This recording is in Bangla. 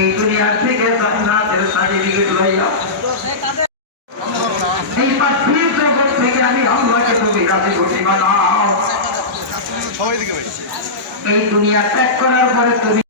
এই দুনিয়া থেকে জান্নাতের সার্টিফিকেট লইয়া তুমি দুনিয়া ত্যাগ পরে তুমি